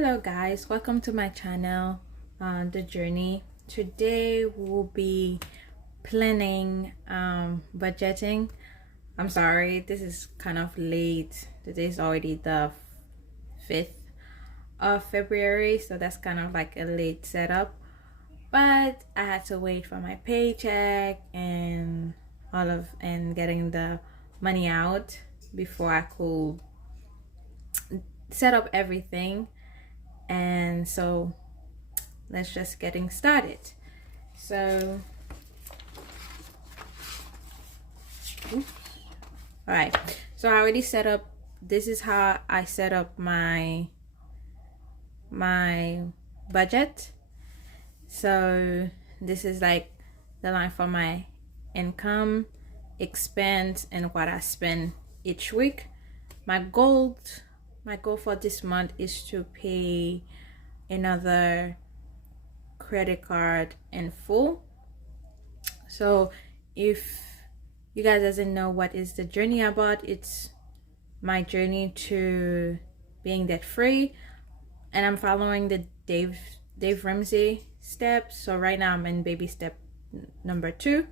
Hello guys, welcome to my channel, The Journey. Today we'll be planning budgeting. I'm sorry, this is kind of late. Today's already the 5th of February, so that's kind of like a late setup, but I had to wait for my paycheck and getting the money out before I could set up everything. And so let's just getting started. So all right, so I already set up, this is how I set up my budget. So this is like the line for my income, expense, and what I spend each week. My goal for this month is to pay another credit card in full. So if you guys doesn't know what is the journey about, it's my journey to being debt free, and I'm following the Dave Ramsey steps. So right now I'm in baby step number 2,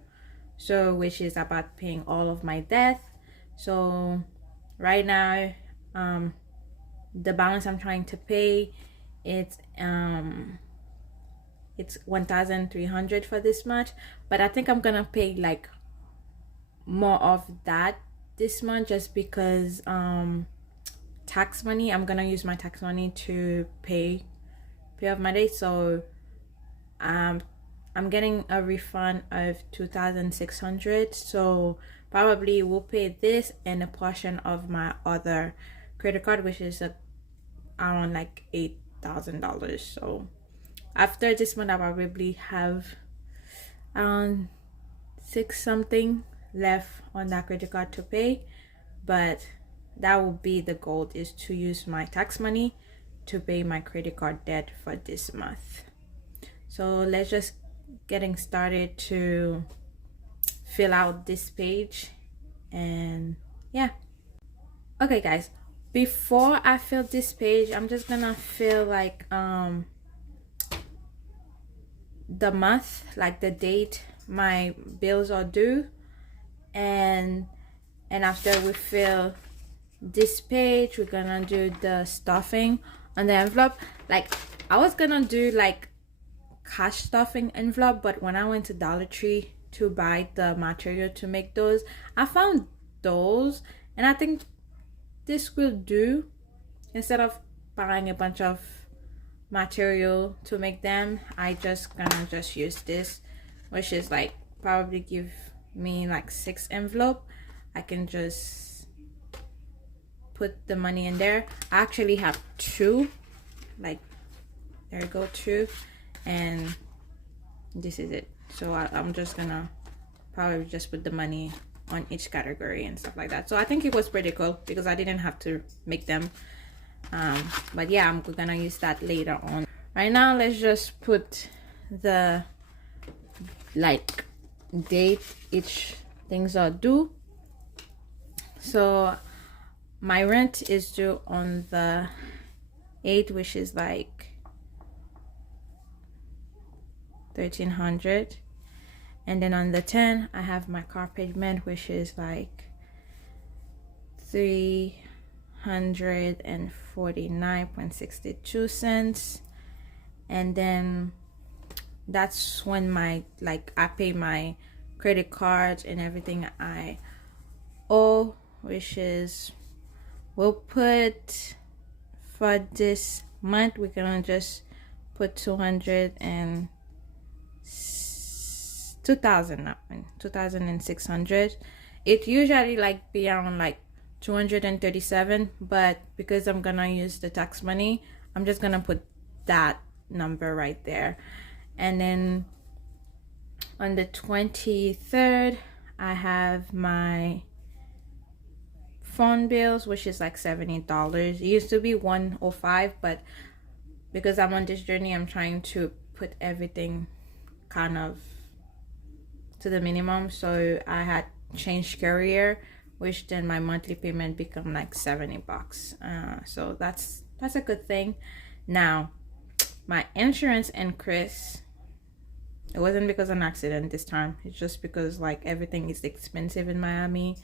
so which is about paying all of my debt. So right now the balance I'm trying to pay, it's $1,300 for this month, but I think I'm gonna pay like more of that this month just because tax money, I'm gonna use my tax money to pay off my debt. So I'm getting a refund of $2,600, so probably we'll pay this and a portion of my other credit card, which is around like $8,000. So after this month I probably have around 6 something left on that credit card to pay, but that will be the goal, is to use my tax money to pay my credit card debt for this month. So let's just getting started to fill out this page. And yeah, okay guys, before I fill this page, I'm just gonna fill like the month, like the date my bills are due, and after we fill this page, we're gonna do the stuffing on the envelope. Like I was gonna do like cash stuffing envelope, but when I went to Dollar Tree to buy the material to make those, I found those, and I think this will do. Instead of buying a bunch of material to make them, I just gonna use this, which is like probably give me like 6 envelope. I can just put the money in there. I actually have 2, like there you go, 2, and this is it. So I'm just gonna probably just put the money on each category and stuff like that. So I think it was pretty cool because I didn't have to make them, but yeah, I'm gonna use that later on. Right now let's just put the like date each things are due. So my rent is due on the 8th, which is like $1,300, and then on the 10th I have my car payment, which is like $349.62, and then that's when my I pay my credit cards and everything I owe, which is, we'll put for this month, we're gonna just put 2,600. It usually like be around like 237, but because I'm gonna use the tax money, I'm just gonna put that number right there. And then on the 23rd I have my phone bills, which is like $70. It used to be $105, but because I'm on this journey, I'm trying to put everything kind of to the minimum. So I had changed carrier, which then my monthly payment become like $70. So that's a good thing. Now, my insurance increased. It wasn't because of an accident this time. It's just because like everything is expensive in Miami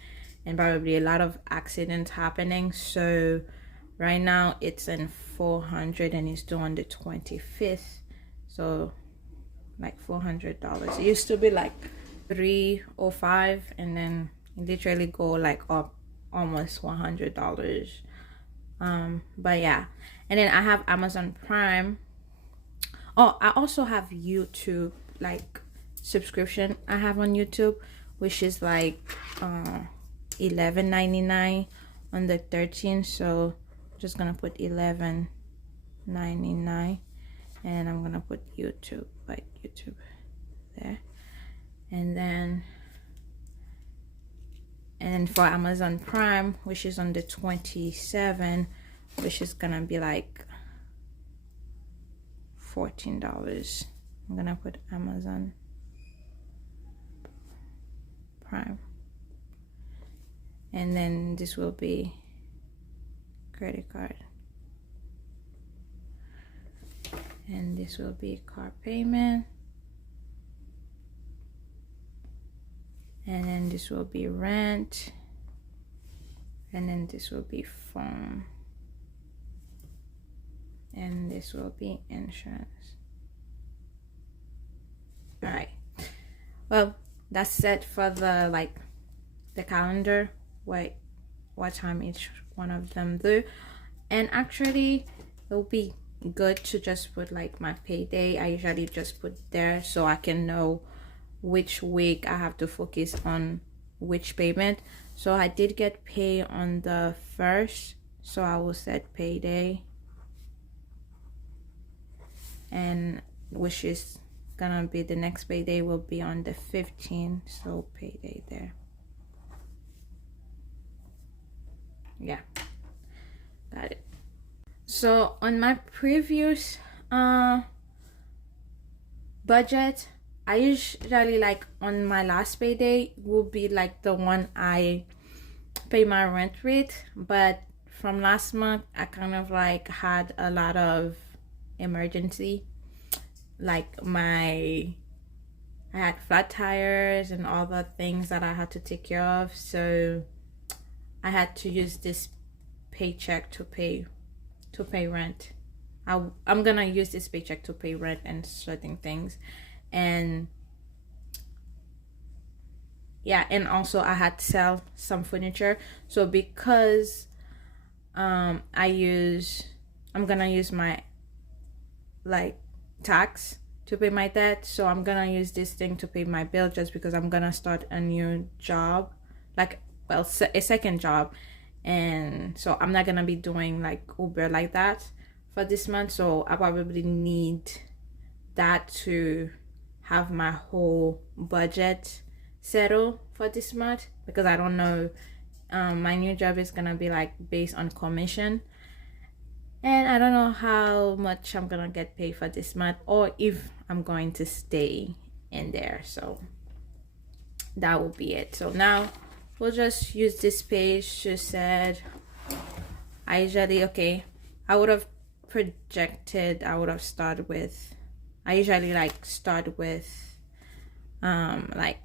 and probably a lot of accidents happening. So right now it's in 400 and it's due on the 25th. So like $400. It used to be like 305 and then it literally go like up almost $100. But yeah, and then I have Amazon Prime. Oh, I also have YouTube like subscription I have on YouTube, which is like $11.99 on the 13th. So I'm just gonna put $11.99 and I'm gonna put YouTube, like YouTube there. And then for Amazon Prime, which is on the 27th, which is gonna be like $14. I'm gonna put Amazon Prime, and then this will be credit card, and this will be car payment, and then this will be rent, and then this will be phone, and this will be insurance. All right, well, that's it for the like the calendar, what time each one of them do. And actually it'll be good to just put like my payday. I usually just put there so I can know which week I have to focus on which payment. So I did get paid on the 1st, so I will set payday, and which is gonna be the next payday will be on the 15th, so payday there. Yeah, got it. So on my previous budget, I usually like on my last payday will be like the one I pay my rent with, but from last month I kind of like had a lot of emergency, like I had flat tires and all the things that I had to take care of, so I had to use this paycheck to pay rent. I'm gonna use this paycheck to pay rent and certain things. And yeah, and also I had to sell some furniture. So because I'm gonna use my like tax to pay my debt, so I'm gonna use this thing to pay my bill, just because I'm gonna start a new job, like, well, a second job, and so I'm not gonna be doing like Uber like that for this month. So I probably need that to have my whole budget settled for this month, because I don't know, my new job is gonna be like based on commission, and I don't know how much I'm gonna get paid for this month, or if I'm going to stay in there. So that will be it. So now we'll just use this page. She said I usually, okay, I would have projected, I usually like start with like,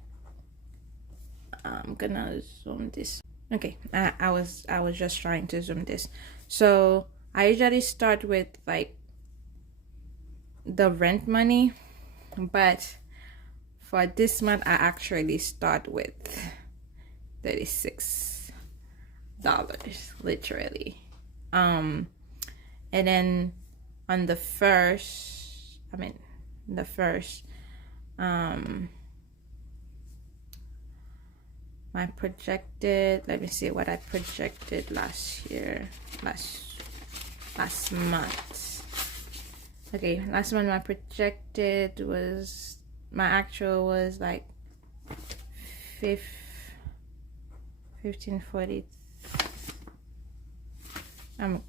I'm gonna zoom this. Okay, I was just trying to zoom this. So I usually start with like the rent money, but for this month I actually start with $36 literally. And then on the first, my projected, let me see what I projected last month. Okay, last month my projected was, my actual was like 1540,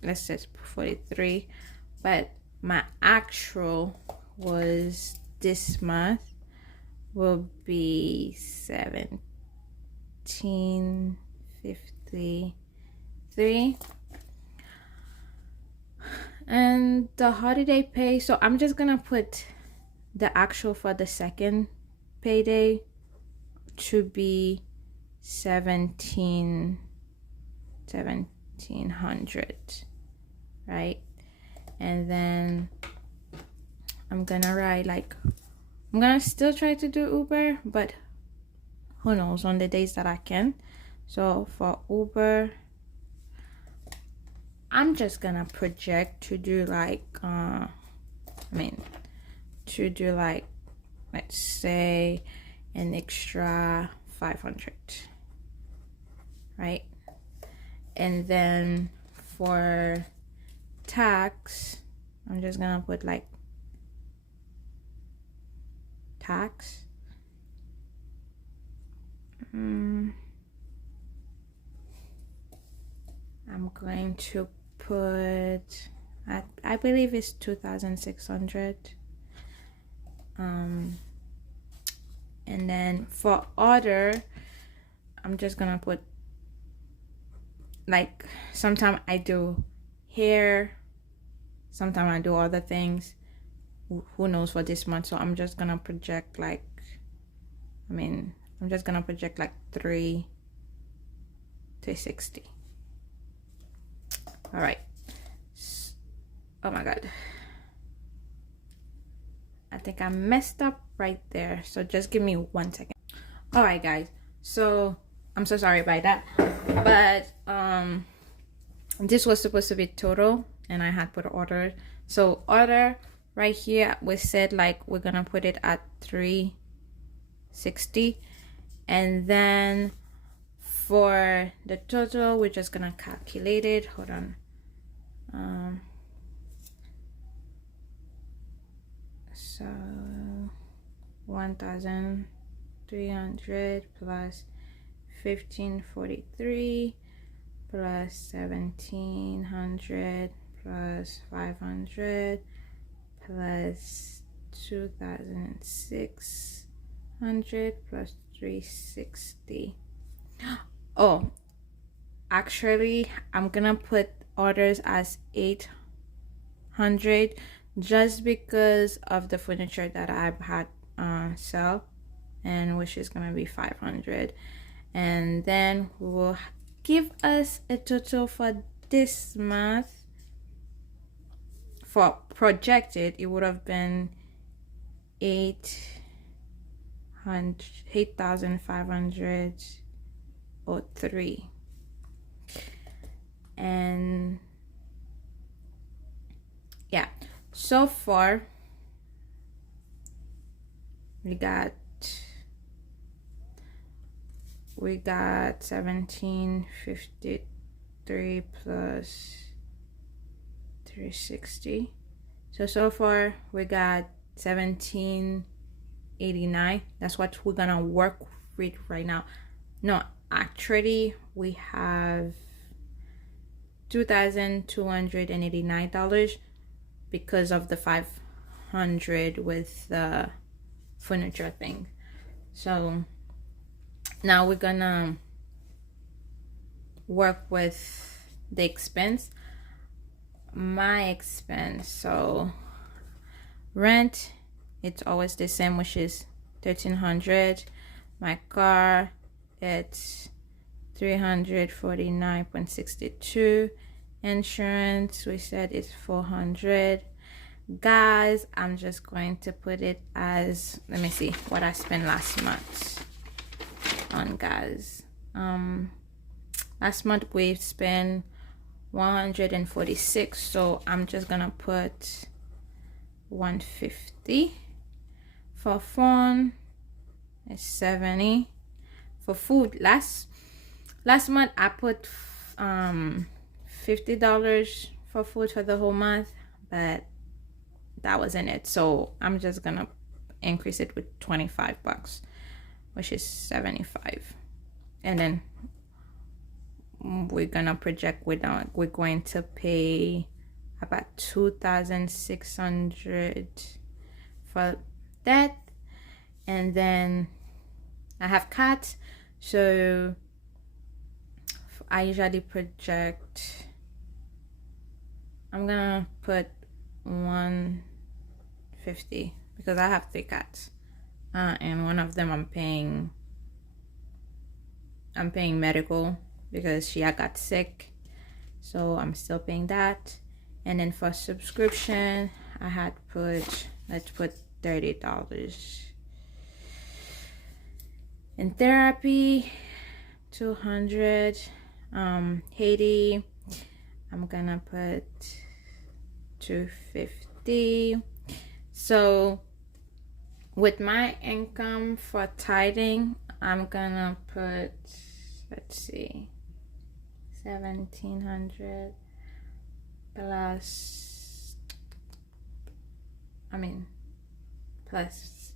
let's say 43, but my actual was this month will be 1753. And the holiday pay, so I'm just gonna put the actual for the second payday to be 1700, right? And then I'm gonna write like, I'm gonna still try to do Uber, but who knows on the days that I can. So for Uber, I'm just gonna project to do like to do like, let's say, an extra 500, right? And then for tax, I'm just gonna put like tax. I'm going to put, I believe it's 2,600. And then for order, I'm just gonna put like, sometimes I do hair, sometimes I do other things, who knows for this month. So I'm just gonna project like, I'm just gonna project like 360. All right. Oh my god, I think I messed up right there, so just give me 1 second. All right guys, so I'm so sorry about that, but this was supposed to be total and I had put order. So order right here, we said like we're gonna put it at 360, and then for the total we're just gonna calculate it. Hold on. So 1,300 plus 1,543 plus 1,700 plus 500 plus 2,600 plus 360. Oh, actually I'm gonna put orders as 800 just because of the furniture that I've had sell, and which is gonna be 500, and then will give us a total for this month. For projected, it would have been 8,503, and yeah, so far we got 1753 plus 360. So far we got 1789. That's what we're gonna work with right now. No, actually we have $2,289 because of the 500 with the furniture thing. So now we're gonna work with the expense. My expense, so rent, it's always the same, which is 1,300. My car, it's 349.62. Insurance, we said it's 400. Guys, I'm just going to put it as, let me see what I spent last month on gas. Last month we spent 146, so I'm just gonna put 150. For phone, it's 70. For food, last month I put $50 for food for the whole month, but that wasn't it, so I'm just gonna increase it with $25, which is 75. And then we're gonna project we're going to pay about 2,600 for that. And then I have cats, so I usually project I'm gonna put 150 because I have 3 cats, and one of them I'm paying medical because she got sick, so I'm still paying that. And then for subscription, I had put, let's put $30. In therapy, 200. Haiti, I'm gonna put 250. So with my income for tithing, I'm gonna put, let's see, 1700 plus, plus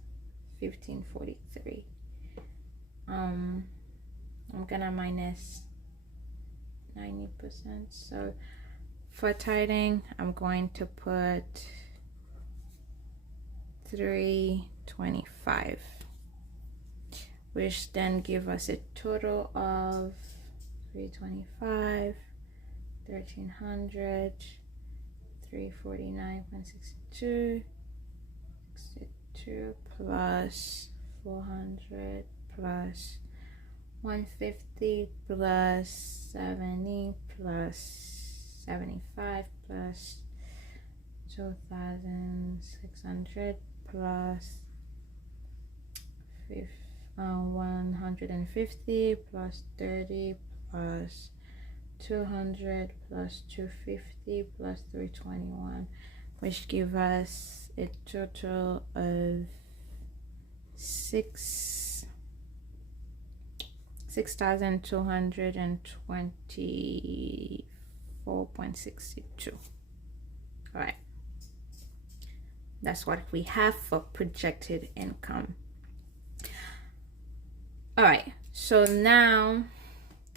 1543. I'm gonna minus 90%. So for tithing, I'm going to put 325, which then give us a total of 325, 1300, 349.62, 62 plus 400 plus 150 plus 70 plus 75 plus 2600 plus 150 plus 30 plus 200 plus 250 plus 321, which give us a total of 6,224.62. All right, that's what we have for projected income. All right, so now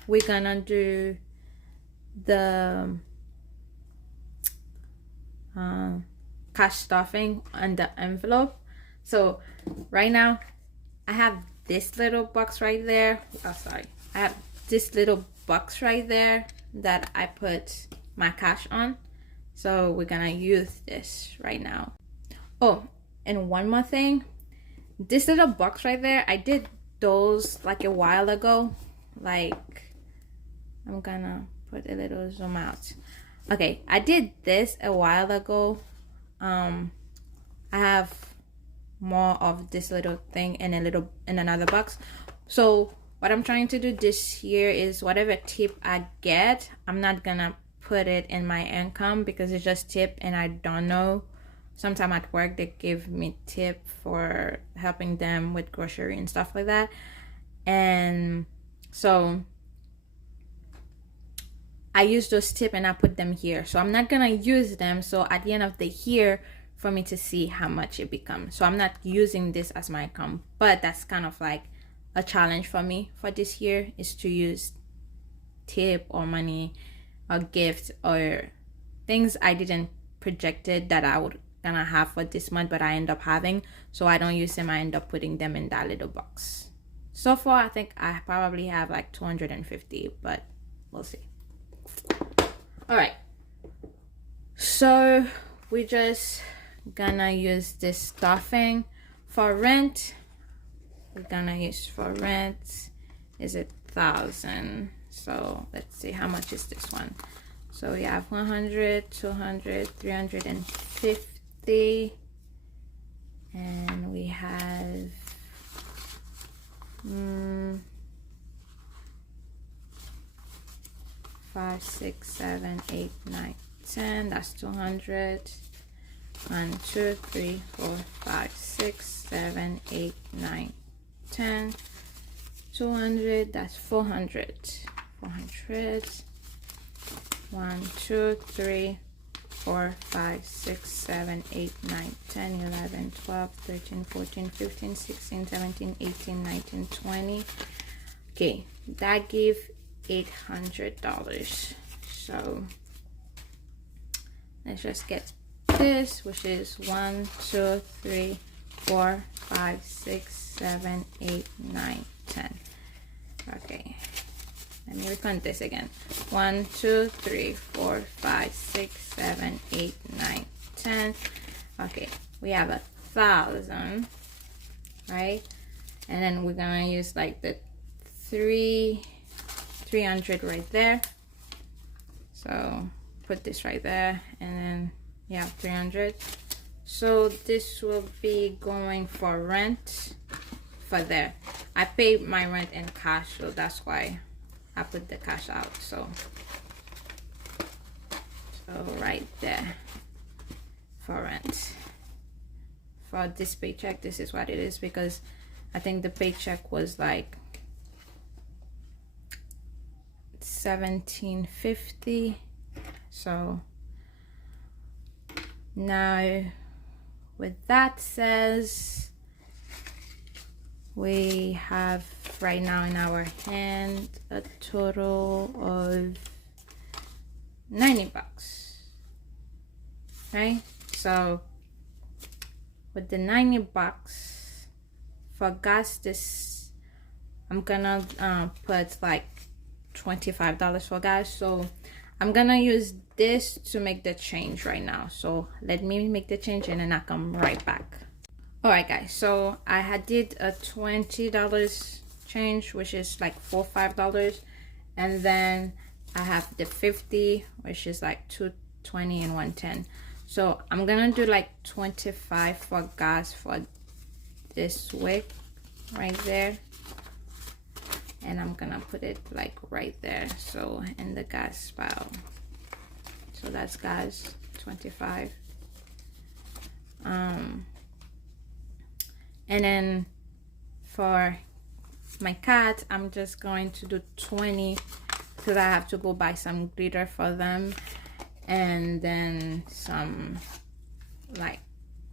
we're gonna do the cash stuffing on the envelope. So right now I have this little box right there. I have this little box right there that I put my cash on. So we're gonna use this right now. Oh, and one more thing, this little box right there, I did those like a while ago. Like, I'm gonna put a little zoom out. Okay, I did this a while ago. I have more of this little thing in another box. So what I'm trying to do this year is whatever tip I get, I'm not gonna put it in my income because it's just tip, and I don't know. Sometime at work they give me tip for helping them with grocery and stuff like that, and so I use those tip and I put them here. So I'm not gonna use them, so at the end of the year for me to see how much it becomes. So I'm not using this as my income, but that's kind of like a challenge for me for this year, is to use tip or money or gift or things I didn't projected that I would gonna have for this month, but I end up having. So I don't use them, I end up putting them in that little box. So far I think I probably have like 250, but we'll see. All right, so we just gonna use this stuffing for rent. We're gonna use for rent is 1,000. So let's see, how much is this one? So we have 100, 200, 350, and we have 5, 6, 7, 8, 9, 10. That's 200. 1, 2, 3, 4, 5, 6, 7, 8, 9, 10. 200. That's 400. 400. 1, 2, 3, 4, 5, 6, 7, 8, 9, 10, 11, 12, 13, 14, 15, 16, 17, 18, 19, 20. Okay, that gave $800. So let's just get this, which is 1, 2, 3, 4, 5, 6, 7, 8, 9, 10. Okay, let me recount this again. 1 2 3 4 5 6 7 8 9 10. Okay, we have 1,000, right? And then we're gonna use like the 300 right there. So put this right there, and then yeah, 300. So this will be going for rent for there. I pay my rent in cash, so that's why I put the cash out. So right there for rent. For this paycheck, this is what it is, because I think the paycheck was like $17.50. So now with that says, we have right now in our hand a total of 90 bucks, right? So with the 90 bucks for gas, this I'm gonna put like $25 for gas. So I'm gonna use this to make the change right now. So let me make the change and then I'll come right back. All right guys, so I had did a $20 change, which is like $5, and then I have the 50, which is like $2.20 and $1.10. So I'm gonna do like 25 for gas for this week right there, and I'm gonna put it like right there, so in the gas pile. So that's gas 25. And then for my cat, I'm just going to do 20 because I have to go buy some glitter for them, and then some like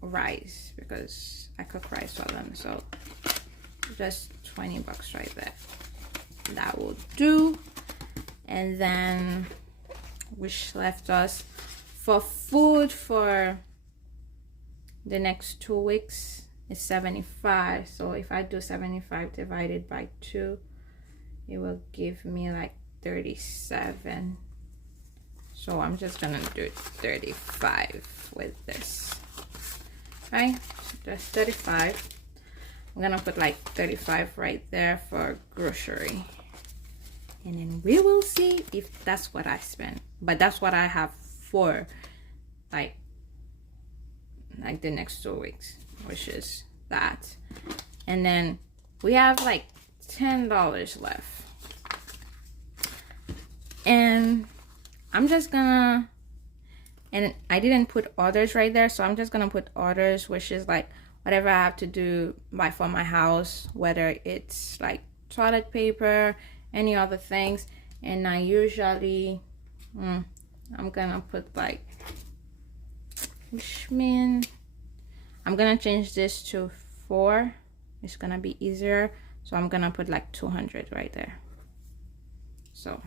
rice because I cook rice for them. So just 20 bucks right there. That will do. And then which left us for food for the next 2 weeks is 75. So if I do 75 divided by 2, it will give me like 37. So I'm just gonna do 35 with this, right? Just 35. I'm gonna put like 35 right there for grocery, and then we will see if that's what I spend. But that's what I have for like the next 2 weeks, which is that. And then we have like $10 left, and I'm just gonna, and I didn't put orders right there, so I'm just gonna put orders, which is like whatever I have to do for my house, whether it's like toilet paper, any other things. And I usually I'm gonna put like, which means I'm gonna change this to 4. It's gonna be easier, so I'm gonna put like 200 right there. So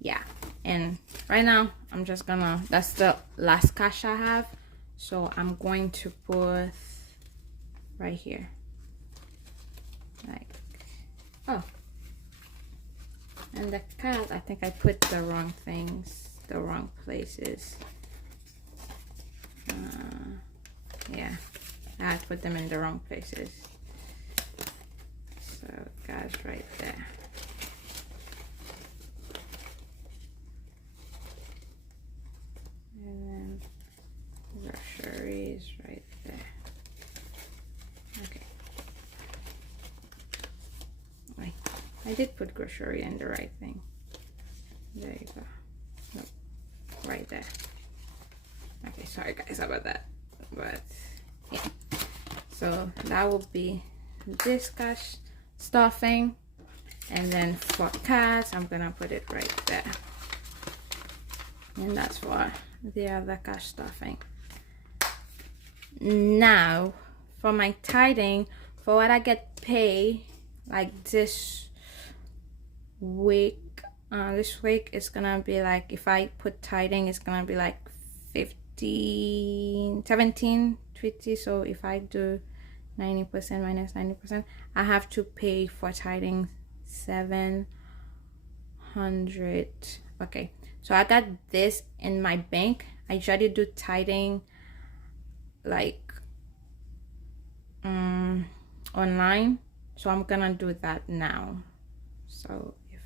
yeah, and right now I'm just gonna, that's the last cash I have, so I'm going to put right here, like, oh, and the cat, I think I put the wrong things, the wrong places. Yeah, I put them in the wrong places. So guys, right there. And then groceries right there. Okay. Wait, I did put grocery in the right thing. There you go. Nope. Right there. Okay, sorry guys about that. But yeah. So that will be this cash stuffing. And then for cats, I'm gonna put it right there. And that's for the other cash stuffing. Now for my tithing, for what I get paid like this week, this week it's gonna be like, if I put tithing, it's gonna be like 17.50. So if I do 90% minus 90%, I have to pay for tithing $7 100. Okay, so I got this in my bank. I usually do tithing like online, so I'm gonna do that now. So if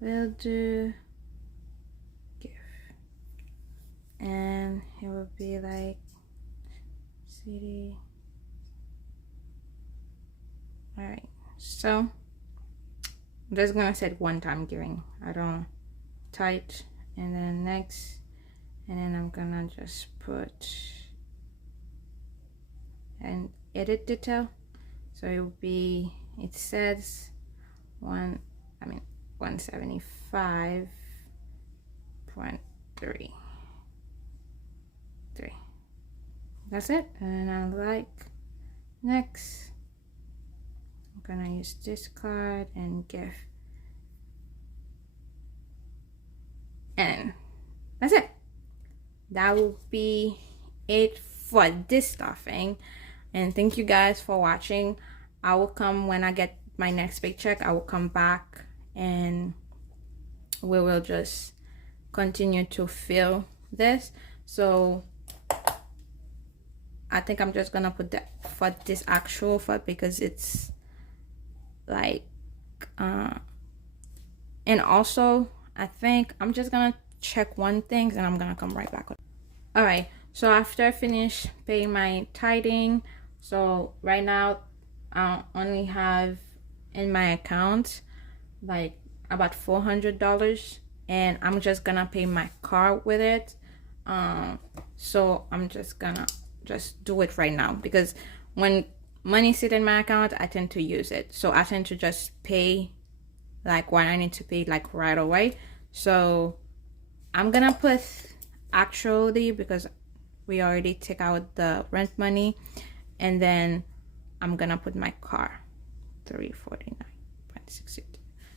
we'll do give, and it will be like city. All right, so I'm just gonna set one-time giving. I don't type, and then next, and then I'm gonna just put and edit detail. So it will be, it says 175.3. That's it. And I like next. I'm gonna use this card and give. And that's it. That will be it for this stuffing. And thank you guys for watching. I will come when I get my next paycheck. I will come back and we will just continue to fill this. So I think I'm just gonna put that for this actual foot because it's like and also I think I'm just gonna check one thing and I'm gonna come right back. All right, so after I finish paying my tithing, so right now I only have in my account like about $400, and I'm just gonna pay my car with it. So I'm just gonna do it right now because when money sit in my account I tend to use it, so I tend to just pay like what I need to pay like right away. So I'm gonna put actually because we already take out the rent money, and then I'm gonna put my car $349.60.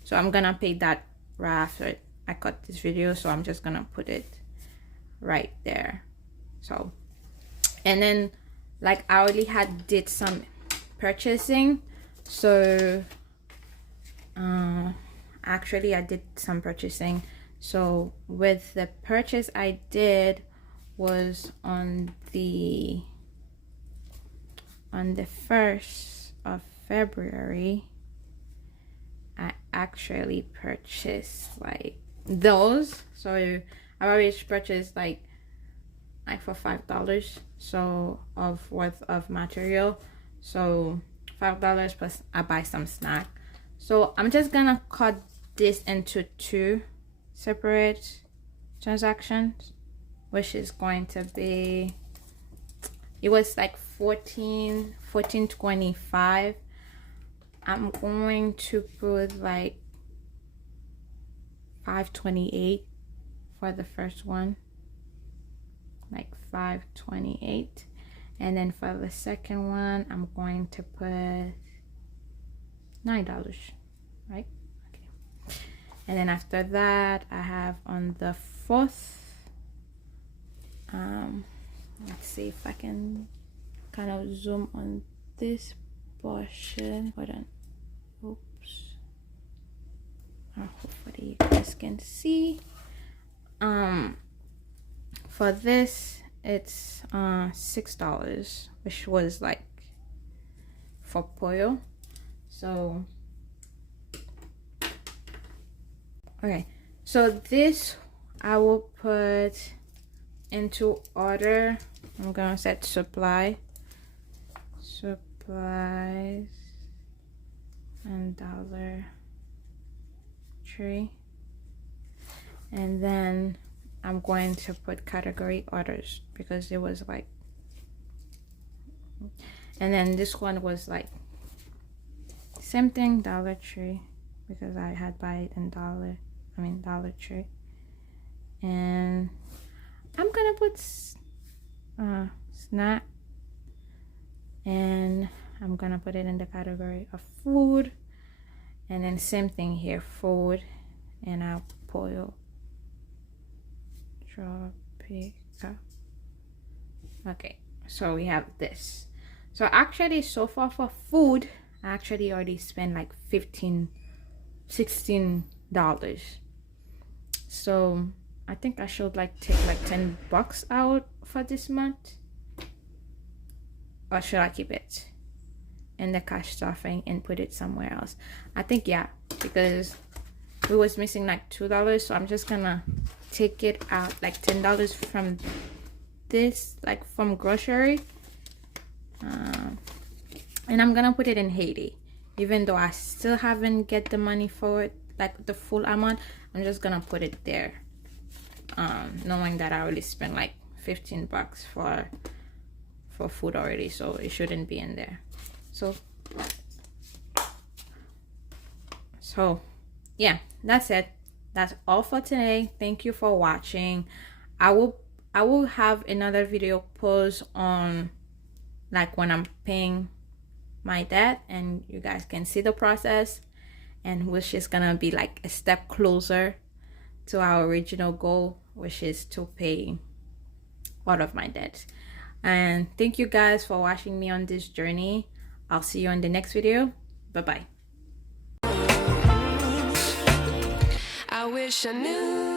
So I'm gonna pay that right after I cut this video, so I'm just gonna put it right there. So, and then like I already did some purchasing, so actually I did some purchasing. So with the purchase I did was on the 1st of February. I actually purchased like those. So I already purchased like for $5 so of worth of material. So $5 plus I buy some snack. So I'm just gonna cut this into 2 separate transactions, which is going to be, it was like $14.25. I'm going to put like $5.28 for the first one, like $5.28, and then for the second one I'm going to put $9, right? Okay. And then after that I have on the 4th, let's see if I can kind of zoom on this portion. Hold on. Oops. Hopefully you guys can see. For this it's $6, which was like for pollo. So okay, so this I will put into order. I'm gonna set supplies and Dollar Tree, and then I'm going to put category orders because it was like, and then this one was like same thing, Dollar Tree, because I had buy it in Dollar Tree. And I'm gonna put snack, and I'm gonna put it in the category of food, and then same thing here, food, and I'll pollo Tropica. Okay, so we have this. So actually, so far for food, I actually already spent like $16. So I think I should like take like $10 out for this month, or should I keep it in the cash stuffing and put it somewhere else? I think yeah, because we was missing like $2, so I'm just gonna take it out, like $10 from this, like from grocery, and I'm gonna put it in Haiti, even though I still haven't get the money for it, like the full amount. I'm just gonna put it there, knowing that I already spent like $15 for food already, so it shouldn't be in there. So yeah, that's it. That's all for today. Thank you for watching. I will have another video post on like when I'm paying my debt, and you guys can see the process, and which is gonna be like a step closer to our original goal, which is to pay all of my debt. And thank you guys for watching me on this journey. I'll see you on the next video. Bye bye. I wish I knew